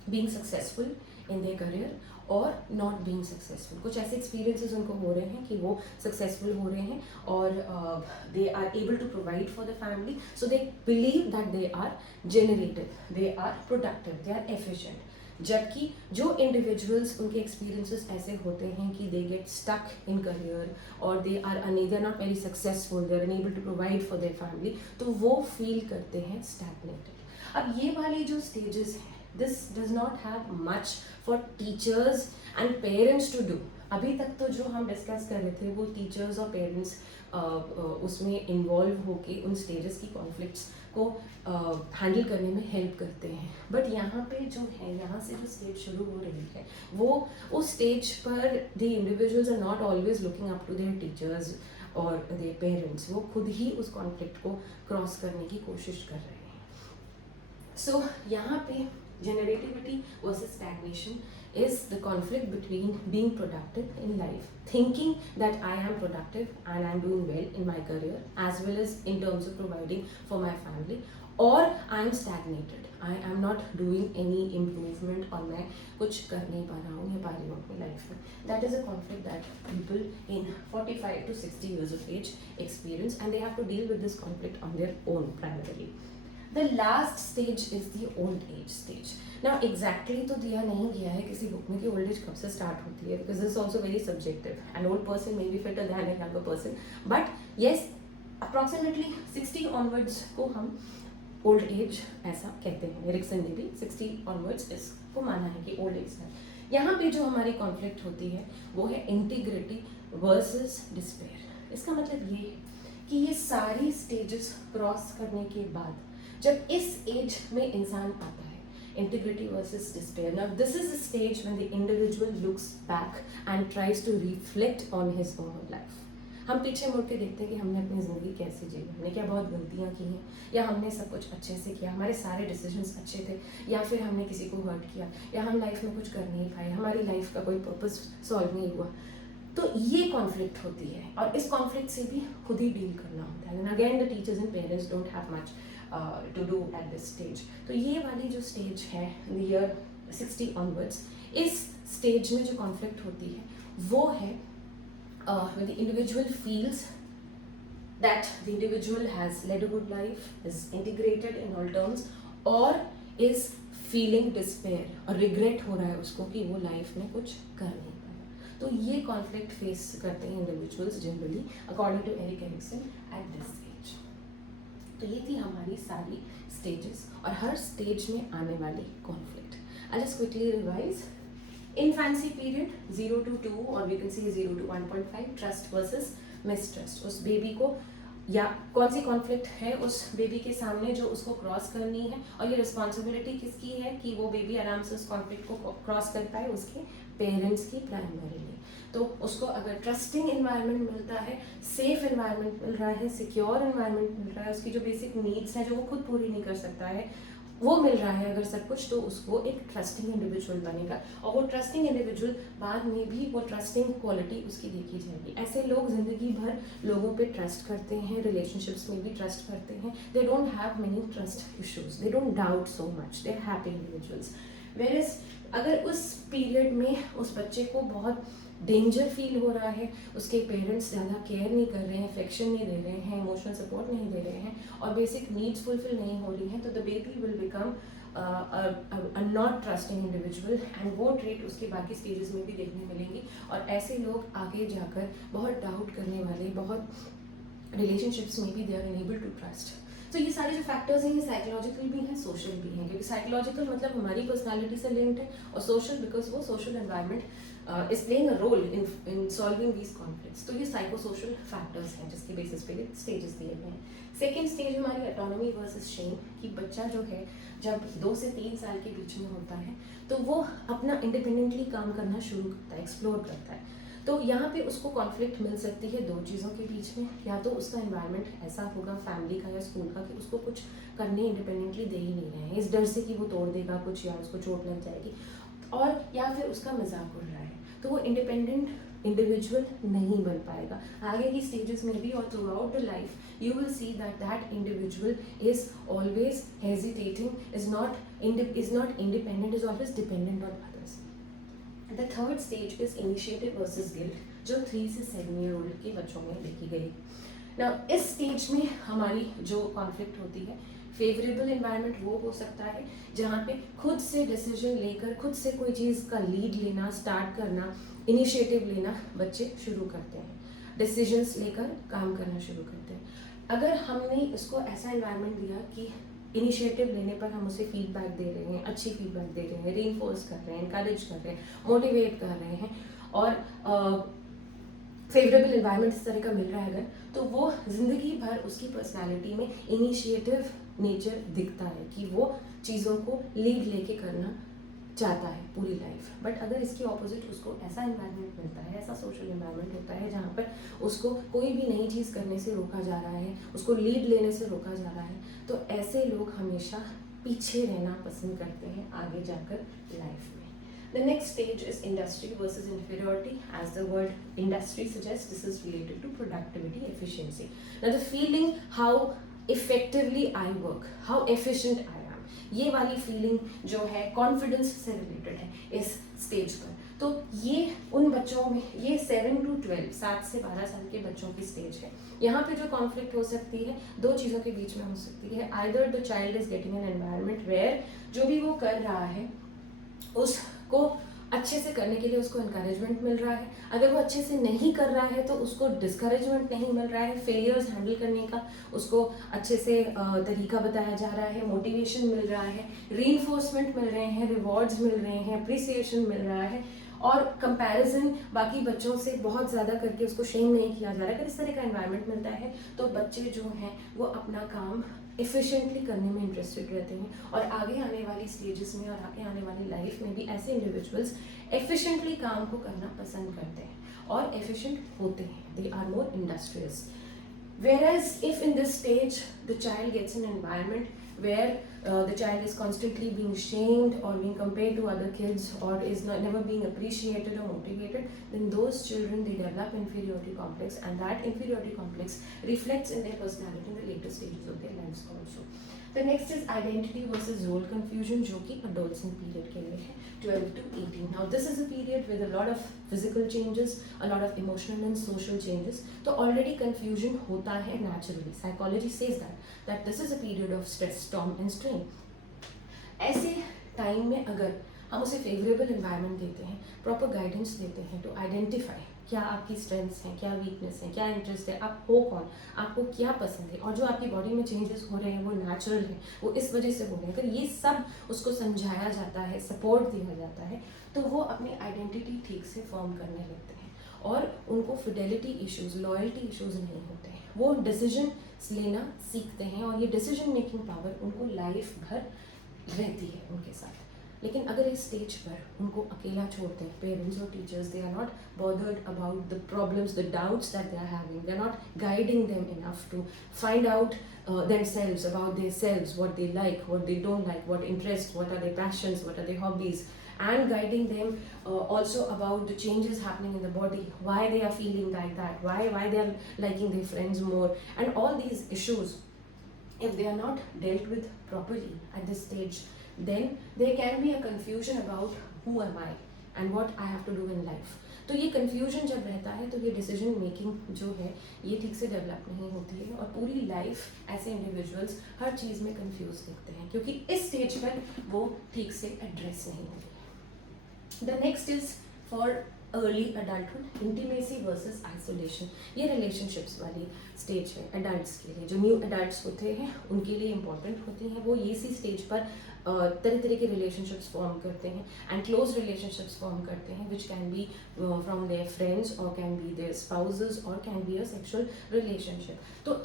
being successful in their career और not being successful. कुछ ऐसे experiences उनको हो रहे हैं कि वो successful हो रहे हैं और they are able to provide for the family, so they believe that they are generative, they are productive, they are efficient. जबकि जो इंडिविजुअल्स उनके एक्सपीरियंसेस ऐसे होते हैं कि they get stuck in career और they are not very successful, they are unable to provide for their family, तो वो फील करते हैं स्टैग्नेटेड। अब ये वाली जो स्टेजेस हैं, this does not have much for teachers and parents to do. अभी तक तो जो हम डिस्कस कर रहे थे वो टीचर्स और पेरेंट्स उसमें इन्वॉल्व होके उन स्टेजेस की कॉन्फ्लिक्ट्स को हैंडल करने में हेल्प करते हैं। बट यहाँ पे जो है, यहाँ से जो स्टेज शुरू हो रही है वो उस स्टेज पर the individuals are not always looking up to their teachers और देयर पेरेंट्स, वो खुद ही उस कॉन्फ्लिक्ट को क्रॉस करने की कोशिश कर रहे हैं। सो यहाँ पे generativity versus stagnation is the conflict between being productive in life, thinking that I am productive and I am doing well in my career as well as in terms of providing for my family, or I am stagnated, I am not doing any improvement और मैं कुछ कर नहीं पा रहा हूँ या पा रही हूँ अपनी लाइफ में। That is a conflict that people in 45 to 60 years of age experience, and they have to deal with this conflict on their own primarily. The last stage is the old age stage. Now exactly तो दिया नहीं गया है किसी बुक में कि old age कब से start होती है, because this is also very subjective. An old person may be fitter than a younger person, but yes, approximately 60 onwards को हम old age ऐसा कहते हैं। एरिक्सन ने भी 60 onwards इसको माना है कि old age है। यहाँ पे जो हमारी conflict होती है वो है integrity versus despair। इसका मतलब ये है कि ये सारी stages cross करने के बाद जब इस एज में इंसान आता है, integrity versus despair. Now this is the stage when the individual looks back and tries to reflect on his own life. हम पीछे मुड़ के देखते हैं कि हमने अपनी ज़िंदगी कैसे जी, हमने क्या बहुत गलतियाँ की हैं, या हमने सब कुछ अच्छे से किया, हमारे सारे डिसीजंस अच्छे थे, या फिर हमने किसी को हर्ट किया, या हम लाइफ में कुछ कर नहीं पाए, हमारी लाइफ का कोई पर्पस सॉल्व नहीं हुआ। तो ये कॉन्फ्लिक्ट होती है और इस कॉन्फ्लिक्ट से भी खुद ही डील करना होता है। And again the teachers and parents don't have much to do at this stage. तो ये वाली जो स्टेज है the year 60 onwards, इस स्टेज में जो कॉन्फ्लिक्ट होती है वो है when the individual feels that the individual has led a good life, is integrated in all terms, or is feeling despair और regret हो रहा है उसको कि वो लाइफ में कुछ कर नहीं पाया। तो ये कॉन्फ्लिक्ट फेस करते हैं individuals generally according to Erik Erikson at this age. तो ये थी हमारी सारी स्टेजेस और हर स्टेज में आने वाली conflict. I just quickly revise. Infancy period 0 to 2 और we can see 0 to 1.5, trust versus mistrust. उस बेबी को या कौन सी कॉन्फ्लिक्ट है उस बेबी के सामने जो उसको क्रॉस करनी है, और ये रिस्पॉन्सिबिलिटी किसकी है कि वो बेबी आराम से उस कॉन्फ्लिक्ट को क्रॉस कर पाए, उसके पेरेंट्स की प्राइमरीली। तो उसको अगर ट्रस्टिंग इन्वायरमेंट मिलता है, सेफ इन्वायरमेंट मिल रहा है, सिक्योर इन्वायरमेंट मिल रहा है, उसकी जो बेसिक नीड्स हैं जो वो खुद पूरी नहीं कर सकता है वो मिल रहा है अगर सब कुछ, तो उसको एक ट्रस्टिंग इंडिविजुअल बनेगा और वो ट्रस्टिंग इंडिविजुअल बाद में भी वो ट्रस्टिंग क्वालिटी उसकी देखी जाएगी। ऐसे लोग जिंदगी भर लोगों पे ट्रस्ट करते हैं, रिलेशनशिप्स में भी ट्रस्ट करते हैं, they don't have many trust issues, they don't doubt so much, they are happy individuals. Whereas अगर उस पीरियड में उस बच्चे को बहुत डेंजर फील हो रहा है, उसके पेरेंट्स ज़्यादा केयर नहीं कर रहे हैं, अफेक्शन नहीं दे रहे हैं, इमोशनल सपोर्ट नहीं दे रहे हैं और बेसिक नीड्स फुलफिल नहीं हो रही हैं, तो the baby will become a not trusting individual, and वो ट्रेट उसके बाकी स्टेजेस में भी देखने मिलेंगी। और ऐसे लोग आगे जाकर बहुत डाउट करने वाले, बहुत रिलेशनशिप्स में भी they are unable to trust. तो ये सारे जो फैक्टर्स हैं ये साइकोलॉजिकल भी हैं, सोशल भी हैं, क्योंकि साइकोलॉजिकल मतलब हमारी पर्सनालिटी से लिंक्ड है और सोशल बिकॉज वो social environment is playing a role in solving these conflicts. तो ये साइको सोशल फैक्टर्स हैं जिसके बेसिस पे स्टेजेस दिए गए हैं। सेकेंड स्टेज हमारी ऑटोनॉमी वर्सेस शेम, कि बच्चा जो है जब 2 से 3 साल के बीच में होता है तो वो अपना इंडिपेंडेंटली काम करना शुरू करता है, एक्सप्लोर करता है। तो यहाँ पे उसको कॉन्फ्लिक्ट मिल सकती है 2 चीज़ों के बीच में, या तो उसका एनवायरनमेंट ऐसा होगा फैमिली का या स्कूल का कि उसको कुछ करने इंडिपेंडेंटली दे ही नहीं रहे हैं, इस डर से कि वो तोड़ देगा कुछ या उसको चोट लग जाएगी, और या फिर उसका मजाक उड़ रहा है, तो वो इंडिपेंडेंट इंडिविजुअल नहीं बन पाएगा। आगे की स्टेजेस में भी और through out the life you will see that individual is always hesitating, is not independent, is always dependent on others. The third stage is initiative versus guilt, जो 3 से 7 ईयर ओल्ड के बच्चों में देखी गई। ना इस स्टेज में हमारी जो कॉन्फ्लिक्ट होती है, फेवरेबल एनवायरनमेंट वो हो सकता है जहाँ पे खुद से डिसीजन लेकर, खुद से कोई चीज़ का लीड लेना, स्टार्ट करना, इनिशिएटिव लेना बच्चे शुरू करते हैं, डिसीजंस लेकर काम करना शुरू करते हैं। अगर हमने इसको ऐसा एनवायरनमेंट दिया कि इनिशिएटिव लेने पर हम उसे फीडबैक दे रहे हैं, अच्छी फीडबैक दे रहे हैं, रीइंफोर्स कर रहे हैं, इनकरेज कर रहे हैं, मोटिवेट कर रहे हैं, और फेवरेबल एनवायरनमेंट इस तरह का मिल रहा है अगर, तो वो ज़िंदगी भर उसकी पर्सनालिटी में इनिशिएटिव नेचर दिखता है कि वो चीज़ों को लीड लेके करना चाहता है पूरी लाइफ। बट अगर इसके ऑपोजिट उसको ऐसा एनवायरनमेंट मिलता है, ऐसा सोशल एनवायरनमेंट होता है जहाँ पर उसको कोई भी नई चीज़ करने से रोका जा रहा है, उसको लीड लेने से रोका जा रहा है, तो ऐसे लोग हमेशा पीछे रहना पसंद करते हैं आगे जाकर लाइफ में। The next stage is industry versus inferiority. As the word industry suggests, this is related to productivity, efficiency. Now the feeling how effectively I work, how efficient I am, ये वाली फीलिंग जो है कॉन्फिडेंस से रिलेटेड है इस स्टेज पर। तो ये उन बच्चों में, ये 7 to 12, 7 से 12 साल के बच्चों की स्टेज है। यहाँ पे जो कॉन्फ्लिक्ट हो सकती है दो चीज़ों के बीच में हो सकती है। Either the child is getting an environment where जो भी वो कर रहा है उसको अच्छे से करने के लिए उसको इनकरेजमेंट मिल रहा है, अगर वो अच्छे से नहीं कर रहा है तो उसको डिस्करेजमेंट नहीं मिल रहा है, फेलियर्स हैंडल करने का उसको अच्छे से तरीका बताया जा रहा है, मोटिवेशन मिल रहा है, रीइंफोर्समेंट मिल रहे हैं, रिवॉर्ड्स मिल रहे हैं, अप्रिसिएशन मिल रहा है, और कंपैरिजन बाकी बच्चों से बहुत ज़्यादा करके उसको शेम नहीं किया जा रहा है। अगर इस तरह का एनवायरनमेंट मिलता है तो बच्चे जो हैं वो अपना काम एफिशिएंटली करने में इंटरेस्टेड रहते हैं, और आगे आने वाली स्टेजेस में और आगे आने वाली लाइफ में भी ऐसे इंडिविजुअल्स एफिशिएंटली काम को करना पसंद करते हैं और एफिशिएंट होते हैं। They are more industrious. Whereas if in this stage the child gets an environment where the child is constantly being shamed or being compared to other kids or is never being appreciated or motivated, then those children, they develop inferiority complex, and that inferiority complex reflects in their personality in the later stages of their lives also. The next is identity versus role confusion, जो कि adolescent period के लिए है, 12 to 18. Now this is a period with a lot of physical changes, a lot of emotional and social changes. तो already confusion होता है naturally. Psychology says that this is a period of stress, storm and strain. ऐसे टाइम में अगर हम उसे फेवरेबल एनवायरनमेंट देते हैं, प्रॉपर गाइडेंस देते हैं टू आइडेंटिफाई क्या आपकी स्ट्रेंथ्स हैं, क्या वीकनेस है, क्या इंटरेस्ट है, आप हो कौन, आपको क्या पसंद है, और जो आपकी बॉडी में चेंजेस हो रहे हैं वो नेचुरल है, वो इस वजह से हो रहे हैं, अगर ये सब उसको समझाया जाता है, सपोर्ट दिया जाता है, तो वो अपनी आइडेंटिटी ठीक से फॉर्म करने लगते हैं और उनको फिडेलिटी इश्यूज, लॉयल्टी इश्यूज नहीं होते हैं। वो डिसीजन लेना सीखते हैं और ये डिसीजन मेकिंग पावर उनको लाइफ भर रहती है उनके साथ। लेकिन अगर इस स्टेज पर उनको अकेला छोड़ते हैं पेरेंट्स और teachers, they are not bothered about the problems, the doubts that they are having, they are not guiding them enough to find out themselves, about themselves, what they like, what they don't like, what interests, what are their passions, what are their hobbies, and guiding them also about the changes happening in the body, why they are feeling like that, why they are liking their friends more, and all these issues, if they are not dealt with properly at this stage, then there can be a confusion about who am I and what I have to do in life. तो ये confusion जब रहता है तो ये decision making जो है ये ठीक से develop नहीं होती है, और पूरी life ऐसे individuals हर चीज़ में confused दिखते हैं क्योंकि इस stage पर वो ठीक से address नहीं होती है। The next is for early adulthood, intimacy versus isolation. ये relationships वाली stage है adults के लिए, जो new adults होते हैं उनके लिए important होती हैं। वो ये इसी stage पर तरह तरह के relationships form करते हैं and close relationships form करते हैं, which can be from their friends or can be their spouses or can be a sexual relationship. तो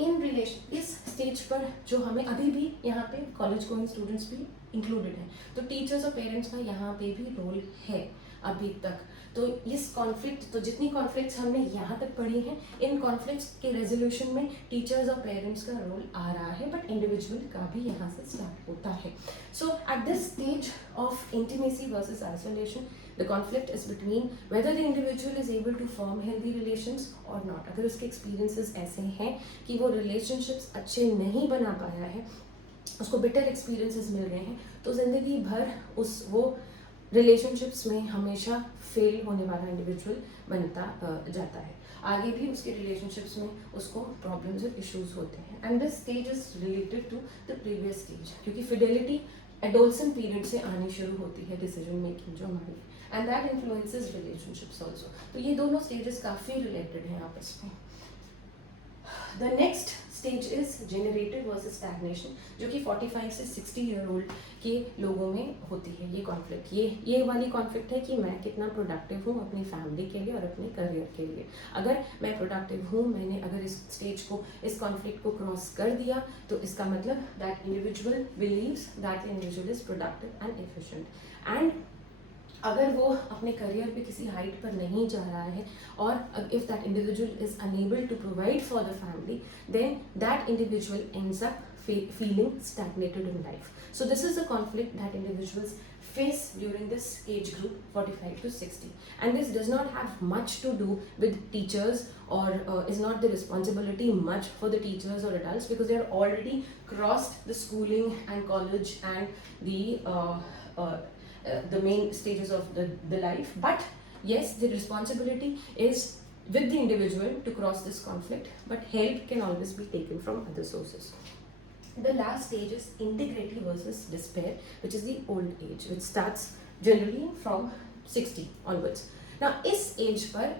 इस stage पर जो हमें अभी भी यहाँ पे college going students भी included हैं, तो teachers और parents का यहाँ पे भी role है अभी तक। तो इस कॉन्फ्लिक्ट, तो जितनी कॉन्फ्लिक्ट्स हमने यहाँ तक पढ़ी हैं, इन कॉन्फ्लिक्ट्स के रेजोल्यूशन में टीचर्स और पेरेंट्स का रोल आ रहा है, बट इंडिविजुअल का भी यहाँ से स्टार्ट होता है। So at this stage of intimacy versus isolation, the conflict is between whether the individual is able to form healthy relations और नॉट। अगर उसके एक्सपीरियंसेस ऐसे हैं कि वो रिलेशनशिप्स अच्छे नहीं बना पाया है, उसको बेटर एक्सपीरियंसेस मिल रहे हैं, तो ज़िंदगी भर वो रिलेशनशिप्स में हमेशा फेल होने वाला इंडिविजुअल बनता जाता है। आगे भी उसके रिलेशनशिप्स में उसको प्रॉब्लम्स और इश्यूज होते हैं। And this stage is related to the previous stage, क्योंकि फिडेलिटी एडोलसेंट पीरियड से आनी शुरू होती है डिसीजन मेकिंग जो हमारी, and that influences relationships also. तो ये दोनों स्टेजेस काफ़ी रिलेटेड हैं आपस में। The next stage is generated versus stagnation, जो कि 45 से 60 ईयर ओल्ड के लोगों में होती है। ये कॉन्फ्लिक्ट, ये वाली कॉन्फ्लिक्ट है कि मैं कितना प्रोडक्टिव हूँ अपनी फैमिली के लिए और अपने करियर के लिए। अगर मैं प्रोडक्टिव हूँ, मैंने अगर इस स्टेज को, इस कॉन्फ्लिक्ट को क्रॉस कर दिया, तो इसका मतलब that individual believes that individual is productive and efficient. And अगर वो अपने करियर पे किसी हाइट पर नहीं जा रहा है, और if that individual is unable to provide for the family, then that individual ends up feeling stagnated in life. So this is a conflict that individuals face during this age group 45 to 60, and this does not have much to do with teachers, or is not the responsibility much for the teachers or adults, because they are already crossed the schooling and college and the main stages of the life. But yes, the responsibility is with the individual to cross this conflict, but help can always be taken from other sources. The last stage is integrity versus despair, which is the old age, which starts generally from 60 onwards. Now इस age पर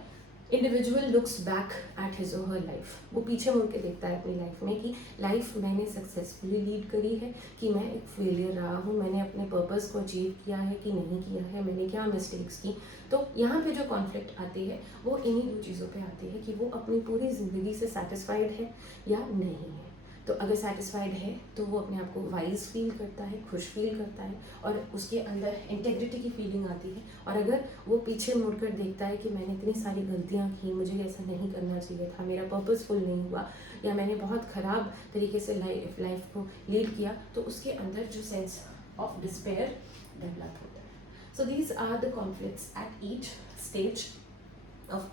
individual looks back at his और हर लाइफ, वो पीछे मुड़ के देखता है अपनी लाइफ में कि लाइफ मैंने सक्सेसफुली लीड करी है, कि मैं एक फेलियर रहा हूँ, मैंने अपने पर्पस को अचीव किया है कि नहीं किया है, मैंने क्या मिस्टेक्स की। तो यहाँ पे जो कॉन्फ्लिक्ट आती है वो इन्हीं दो चीज़ों पे आती है कि वो अपनी पूरी ज़िंदगी से सेटिस्फाइड है या नहीं है। तो अगर सेटिस्फाइड है तो वो अपने आप को वाइज फील करता है, खुश फील करता है, और उसके अंदर इंटेग्रिटी की फीलिंग आती है। और अगर वो पीछे मुड़कर देखता है कि मैंने इतनी सारी गलतियाँ की, मुझे ऐसा नहीं करना चाहिए था, मेरा पर्पसफुल नहीं हुआ, या मैंने बहुत ख़राब तरीके से लाइफ को लीड किया, तो उसके अंदर जो सेंस ऑफ डिस्पेयर डेवलप होता है। So these are the conflicts at each stage of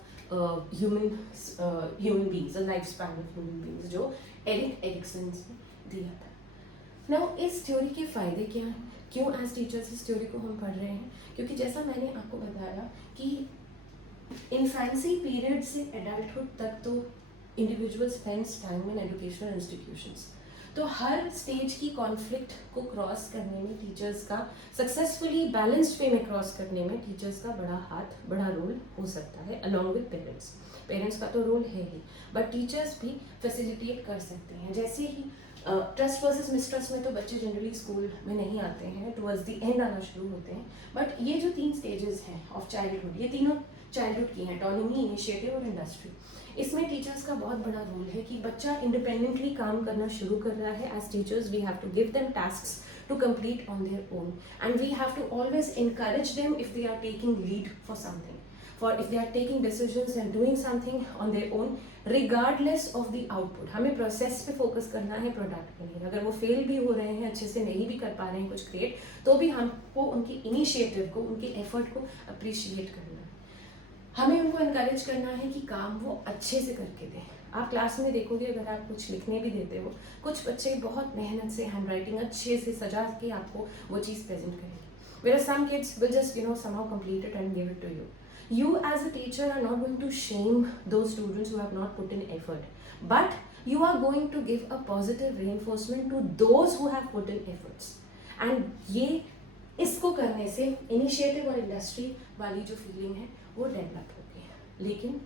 human beings, the lifespan of human beings, जो एरिक एरिक्सन ने दिया था। नाउ इस थ्योरी के फ़ायदे क्या हैं, क्यों एज टीचर्स इस थ्योरी को हम पढ़ रहे हैं? क्योंकि जैसा मैंने आपको बताया कि इन्फेंसी पीरियड से एडल्टहुड तक तो individual spends time in educational institutions. तो हर स्टेज की कॉन्फ्लिक्ट को क्रॉस करने में टीचर्स का, सक्सेसफुली बैलेंस्ड वे में क्रॉस करने में टीचर्स का बड़ा हाथ, बड़ा रोल हो सकता है, अलॉन्ग विद पेरेंट्स का तो रोल है ही, बट टीचर्स भी फैसिलिटेट कर सकते हैं। जैसे ही ट्रस्ट वर्सेस मिसट्रस्ट में तो बच्चे जनरली स्कूल में नहीं आते हैं, टुवर्ड्स द एंड आना शुरू होते हैं, बट ये जो 3 स्टेजेस हैं ऑफ चाइल्डहुड, ये तीनों चाइल्डहुड की हैं, ऑटोनॉमी, इनिशिएटिव और इंडस्ट्री। इसमें टीचर्स का बहुत बड़ा रोल है कि बच्चा इंडिपेंडेंटली काम करना शुरू कर रहा है। As teachers we have to give them tasks to complete on their own, and we have to always encourage them if they are taking lead for something, for if they are taking decisions and doing something on their own, regardless of the output। हमें प्रोसेस पे फोकस करना है, प्रोडक्ट पे नहीं। अगर वो फेल भी हो रहे हैं, अच्छे से नहीं भी कर पा रहे हैं कुछ क्रिएट, तो भी हमको उनकी इनिशिएटिव को, उनके एफर्ट को अप्रिशिएट करना है। हमें उनको इनकरेज करना है कि काम वो अच्छे से करके दें। आप क्लास में देखोगे, अगर आप कुछ लिखने भी देते हो, कुछ बच्चे बहुत मेहनत से हैंडराइटिंग अच्छे से सजा के आपको वो चीज़ प्रेजेंट करेंगे। Whereas some kids will just somehow complete it and give it to you. You as a teacher are not going to shame those students who have not put in effort, but you are going to give a positive reinforcement to those who have put in efforts. And ये इसको करने से इनिशिएटिव और इंडस्ट्री वाली जो फीलिंग है वो डेवलप होगी है। लेकिन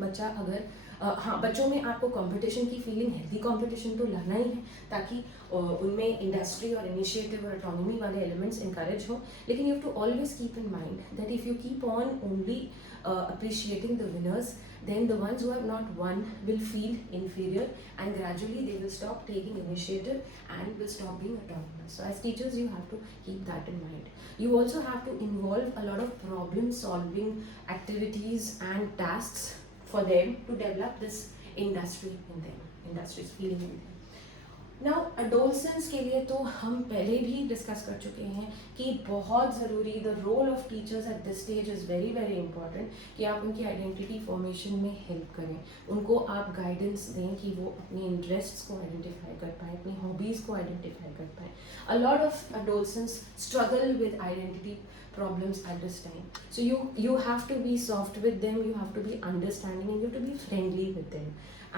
बच्चा अगर हाँ, बच्चों में आपको कंपटीशन की फीलिंग, हेल्दी कंपटीशन तो लाना ही है, ताकि उनमें इंडस्ट्री और इनिशिएटिव और ऑटोनॉमी वाले एलिमेंट्स इंकरेज हो। लेकिन you have to always keep in mind that if you keep on only appreciating the winners, then the ones who have not won will feel inferior, and gradually they will stop taking initiative and will stop being autonomous. So as teachers you have to keep that in mind. You also have to involve a lot of problem solving activities and tasks for them to develop this industry in them, industry's feeling in them. Now adolescence के लिए तो हम पहले भी डिस्कस कर चुके हैं कि बहुत ज़रूरी, the role of teachers at this stage is very very important, कि आप उनकी आइडेंटिटी फॉर्मेशन में हेल्प करें, उनको आप गाइडेंस दें कि वो अपनी इंटरेस्ट्स को आइडेंटिफाई कर पाएँ, अपनी हॉबीज़ को आइडेंटिफाई कर पाएँ. अ lot of adolescence struggle with identity problems at this time. So you have to be soft with them, you have to be understanding, and you have to be friendly with them,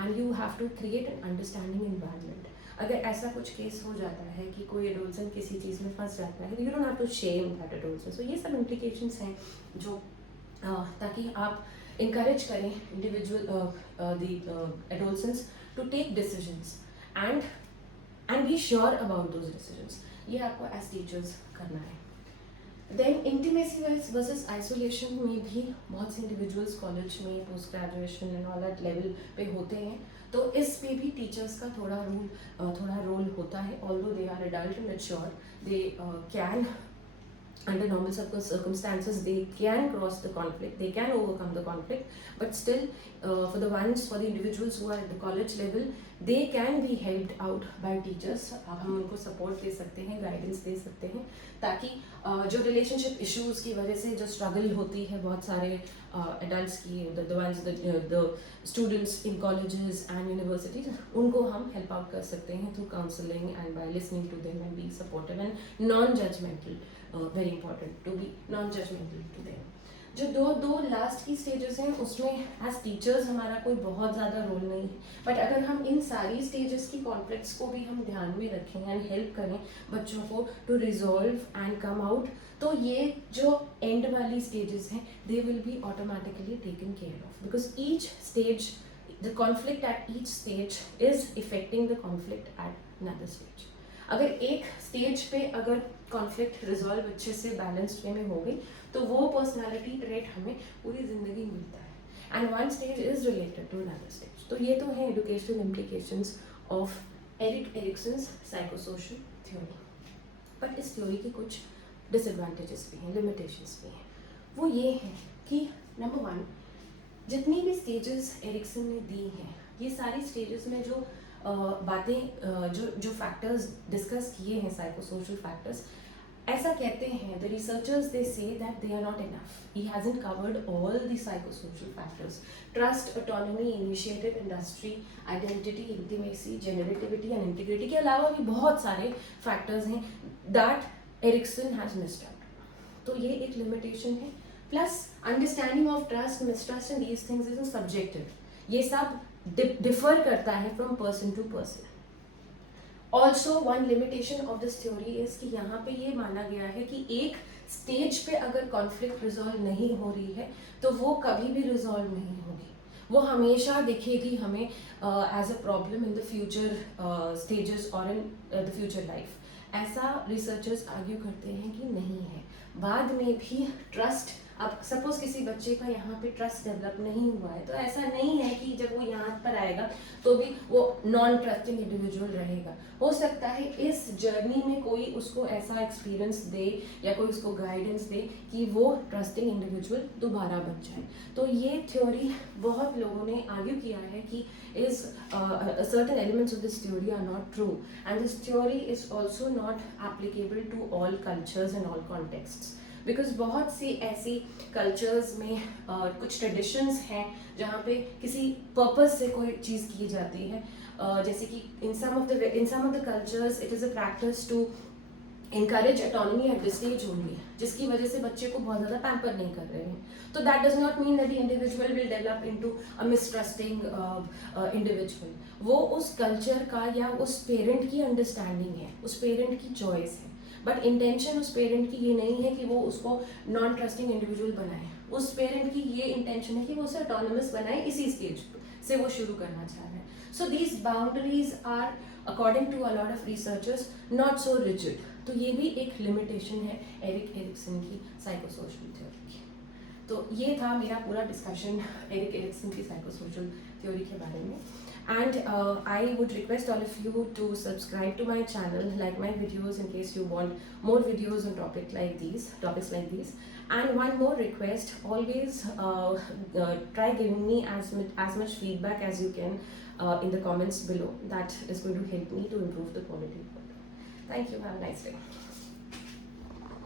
and you have to create an understanding environment. अगर ऐसा कुछ केस हो जाता है कि कोई एडोलसेंट किसी चीज़ में फंस जाता है, तो you don't have to shame that adolescent. So ये सब इम्प्लीकेशंस हैं जो ताकि आप इंकरेज करें individual the adolescents to take decisions and be sure about those decisions. ये आपको एज टीचर्स करना है. देन इंटीमेसी वर्सेस आइसोलेशन में भी बहुत से इंडिविजुअल्स कॉलेज में, post graduation and all that level पे होते हैं, तो इस पे भी टीचर्स का थोड़ा रोल होता है. Although they are adult and mature, they can under normal circumstances they can cross the conflict, they can overcome the conflict, but still for the individuals who are at the college level, they can be helped out by teachers. अब हम उनको सपोर्ट दे सकते हैं, गाइडेंस दे सकते हैं, ताकि जो रिलेशनशिप इश्यूज की वजह से जो स्ट्रगल होती है बहुत सारे एडल्ट्स की, the students in colleges and universities, उनको हम हेल्प आउट कर सकते हैं through counselling and by listening to them and being supportive and non judgemental. Very important to be non judgemental to them. जो दो लास्ट की स्टेजेस हैं उसमें एज टीचर्स हमारा कोई बहुत ज़्यादा रोल नहीं है, बट अगर हम इन सारी स्टेजेस की कॉन्फ्लिक्ट्स को भी हम ध्यान में रखें एंड हेल्प करें बच्चों को to resolve and come out, तो ये जो एंड वाली स्टेजेस हैं they will be automatically taken care of, because each stage, the conflict at each stage is affecting the conflict at another stage. अगर एक स्टेज पे अगर कॉन्फ्लिक्ट रिजॉल्व अच्छे से बैलेंस्ड वे में हो गई तो वो पर्सनालिटी ट्रेट हमें पूरी ज़िंदगी मिलता है, and one stage is related to another stage. तो ये तो है educational implications of Eric Erikson's psychosocial theory. But इस थ्योरी के कुछ डिसएडवांटेजेस भी हैं, लिमिटेशंस भी हैं. वो ये हैं कि नंबर 1, जितनी भी स्टेजेस एरिक्सन ने दी हैं, ये सारी स्टेजेस में जो बातें जो फैक्टर्स डिस्कस किए हैं, साइकोसोशल फैक्टर्स, ऐसा कहते हैं the researchers, they say that they are not enough. He hasn't covered all the psychosocial factors. Trust, autonomy, initiative, industry, identity, intimacy, generativity and integrity के अलावा भी बहुत सारे फैक्टर्स हैं that Erikson has missed out. तो ये एक लिमिटेशन है. Plus understanding of trust, mistrust and these things is subjective. ये सब डिफर करता है from person to person. Also one limitation of this theory is कि यहाँ पे ये माना गया है कि एक स्टेज पे अगर कॉन्फ्लिक्ट रिजॉल्व नहीं हो रही है तो वो कभी भी रिजॉल्व नहीं होगी, वो हमेशा दिखेगी हमें as a problem in the future stages और इन द फ्यूचर लाइफ. ऐसा रिसर्चर्स आर्ग्यू करते हैं कि नहीं है. बाद में भी ट्रस्ट, अब सपोज किसी बच्चे का यहाँ पे ट्रस्ट डेवलप नहीं हुआ है, तो ऐसा नहीं है कि जब वो यहाँ पर आएगा तो भी वो नॉन ट्रस्टिंग इंडिविजुअल रहेगा. हो सकता है इस जर्नी में कोई उसको ऐसा एक्सपीरियंस दे या कोई उसको गाइडेंस दे कि वो ट्रस्टिंग इंडिविजुअल दोबारा बन जाए. तो ये थ्योरी बहुत लोगों ने आर्ग्यू किया है कि is certain elements of this theory are not true, and this theory is also not applicable to all cultures and all contexts, because बहुत सी ऐसी cultures में कुछ traditions हैं जहाँ पे किसी purpose से कोई चीज़ की जाती है, जैसे कि in some of the cultures it is a practice to encourage autonomy at this stage only, जिसकी वजह से बच्चे को बहुत ज़्यादा पैम्पर नहीं कर रहे हैं. तो that does not mean that the individual will develop into a mistrusting individual. वो उस कल्चर का या उस पेरेंट की अंडरस्टैंडिंग है, उस पेरेंट की चॉइस है, बट इंटेंशन उस पेरेंट की ये नहीं है कि वो उसको नॉन ट्रस्टिंग इंडिविजुअल बनाए. उस पेरेंट की ये इंटेंशन है कि वो उसे ऑटोनमस बनाए, इसी स्टेज से वो शुरू करना चाह रहे हैं. So these boundaries are according to a lot of researchers not so rigid. तो ये भी एक लिमिटेशन है एरिक एरिक्सन की साइकोसोशल थ्योरी की. तो ये था मेरा पूरा डिस्कशन एरिक एरिक्सन की साइकोसोशल थ्योरी के बारे में. And I would request all of you to subscribe to my channel, like my videos in case you want more videos on topics like these. And one more request, always try giving me as much feedback as you can in the comments below. That is going to help me to improve the quality. Thank you. Have a nice day.